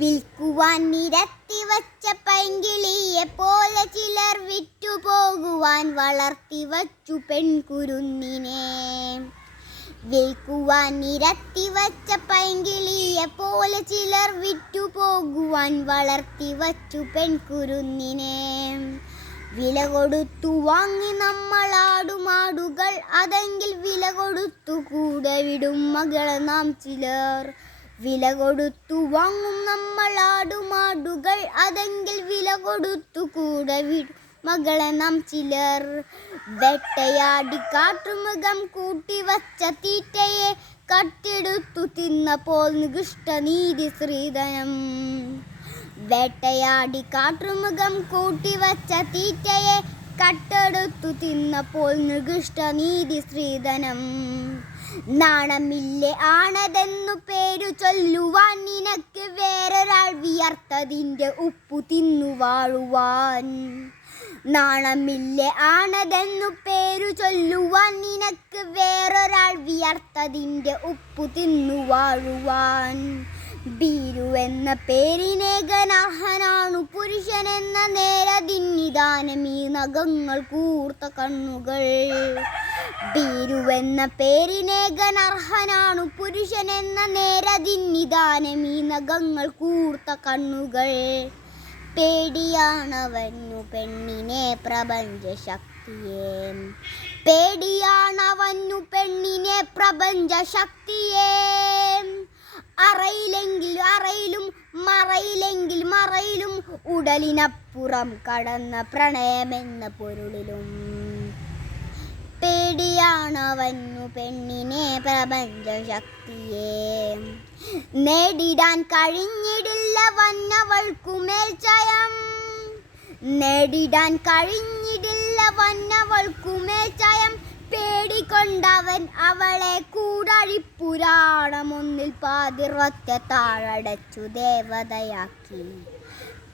വിൽക്കുവാൻ നിരത്തി വച്ച പൈങ്കിളിയെ പോലെ ചിലർ വിറ്റുപോകുവാൻ വളർത്തി വച്ചു പെൺകുരുന്നിനെ. വിൽക്കുവാൻ നിരത്തി വച്ച പൈങ്കിളിയെ പോലെ ചിലർ വിറ്റുപോകുവാൻ വളർത്തി വച്ചു പെൺകുരുന്നിനെ. വില കൊടുത്തു വാങ്ങി നമ്മളാടുമാടുകൾ, അതെങ്കിൽ വില കൊടുത്തു കൂടെ വിടും മകളെ നാം ചിലർ. വില കൊടുത്തു വാങ്ങും നമ്മളാടുമാടുകൾ, അതെങ്കിൽ വില കൊടുത്തു കൂടെ വിടും മകളെ നാം ചിലർ. വേട്ടയാടി കാട്ടുമൃഗം കൂട്ടിവച്ച തീറ്റയെ കട്ടെടുത്തു തിന്നപ്പോൾ നികൃഷ്ടനീതി സ്ത്രീധനം. വേട്ടയാടി കാട്ടുമൃഗം കൂട്ടിവച്ച തീറ്റയെ കട്ടെടുത്തു തിന്നപ്പോൾ നികൃഷ്ടനീതി സ്ത്രീധനം. നാണമില്ലേ ആണതെന്നു പേരു ചൊല്ലുവാൻ, നിനക്ക് വേറൊരാൾ വിയർത്തതിൻ്റെ ഉപ്പു തിന്നു വാഴുവാൻ. നാണമില്ലേ ആണതെന്നു പേരു ചൊല്ലുവാൻ, നിനക്ക് വേറൊരാൾ വിയർത്തതിൻ്റെ ഉപ്പു തിന്നു വാഴുവാൻ. ഭീരു എന്ന പേരിനേകനർഹനാണു പുരുഷനെന്ന നേരതിന്നിദാനമീ നഖങ്ങൾ കൂർത്ത കണ്ണുകൾ. ഭീരു എന്ന പേരിനേകനർഹനാണു പുരുഷനെന്ന നേരതിന്നിദാനമീ നഖങ്ങൾ കൂർത്ത കണ്ണുകൾ. പേടിയാണവനു പെണ്ണിനെ പ്രപഞ്ചശക്തിയെ. പേടിയാണവനു പെണ്ണിനെ പ്രപഞ്ചശക്തിയെ. അറയിലെങ്കിൽ അറയിലും മറയിലെങ്കിൽ മറയിലും, ഉടലിനപ്പുറം കടന്ന പ്രണയമെന്ന പൊരുളിലും. പേടിയാണവനു പെണ്ണിനെ പ്രപഞ്ചശക്തിയെ. നേടിടാൻ കഴിഞ്ഞിടില്ല വന്നവൾക്കുമേൽ ജയം. നേടിടാൻ കഴിഞ്ഞിടില്ല വന്നവൾക്കുമേൽ ജയം. പേടികൊണ്ടവൻ അവളെ കൂടഴിപ്പുരാണമൊന്നിൽ പാതിർവറ്റ താഴടച്ചു ദേവതയാക്കി.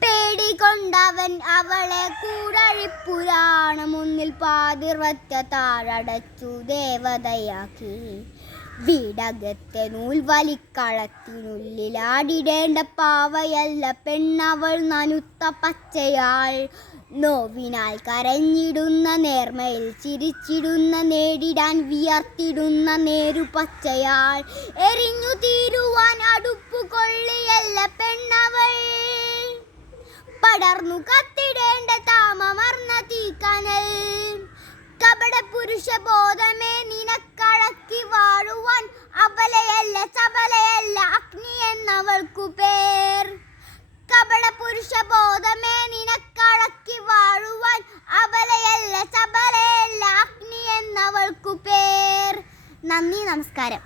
പേടികൊണ്ടവൻ അവളെ കൂടഴിപ്പുരാണമൊന്നിൽ പാതിർവറ്റ താഴടച്ചു ദേവതയാക്കി. വീടകത്തെ നൂൽവലിക്കളത്തിനുള്ളിലാടിടേണ്ട പാവയല്ല പെണ്ണവൾ നനുത്ത പച്ചയാൾ. നോവിനാൽ കരഞ്ഞിടുന്ന നേർമയിൽ ചിരിച്ചിടുന്ന, നേടിടാൻ വിയർത്തിടുന്ന നേരു പച്ചയാൾ. എരിഞ്ഞു തീരുവാൻ അടുപ്പു കൊള്ളിയല്ല പെണ്ണവൾ, പടർന്നു കത്തിടേണ്ട താമമർന്ന തീക്കനൽ. കപട പുരുഷബോധമേ നിനക്കടക്കി വാഴുവാൻ, അബലയല്ല ചപലയല്ല അഗ്നി എന്നവൾക്കു പേർ. കപട പുരുഷബോധമേ നിനക്കടക്കി വാഴുവാൻ, അബലയല്ല ചപലയല്ല അഗ്നി എന്നവൾക്കു പേർ. നന്ദി, നമസ്കാരം.